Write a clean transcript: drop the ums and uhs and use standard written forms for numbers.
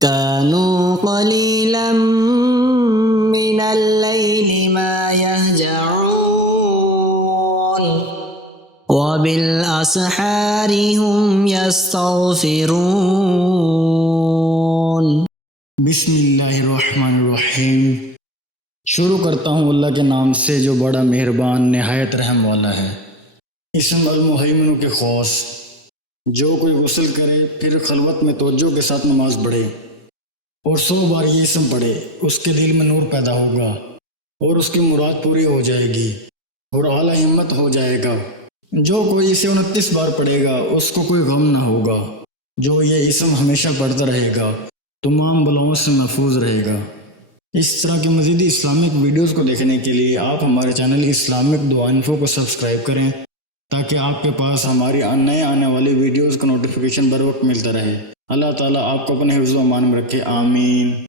كانوا قليلا من الليل ما يهجعون وبالأسحار هم يستغفرون۔ بسم اللہ الرحمن الرحیم۔ شروع کرتا ہوں اللہ کے نام سے جو بڑا مہربان نہایت رحم والا ہے۔ اسم المہیمن کے خوص۔ جو کوئی غسل کرے پھر خلوت میں توجہ کے ساتھ نماز پڑھے اور 100 بار یہ اسم پڑھے، اس کے دل میں نور پیدا ہوگا اور اس کی مراد پوری ہو جائے گی اور اعلیٰ ہمت ہو جائے گا۔ جو کوئی اسے 29 بار پڑھے گا اس کو کوئی غم نہ ہوگا۔ جو یہ اسم ہمیشہ پڑھتا رہے گا تمام بلاؤں سے محفوظ رہے گا۔ اس طرح کی مزید اسلامک ویڈیوز کو دیکھنے کے لیے آپ ہمارے چینل اسلامک دعا انفو کو سبسکرائب کریں تاکہ آپ کے پاس ہماری نئے آنے والی ویڈیوز کا نوٹیفیکیشن بر وقت ملتا رہے۔ اللہ تعالیٰ آپ کو اپنے حفظ و امان میں رکھے، آمین۔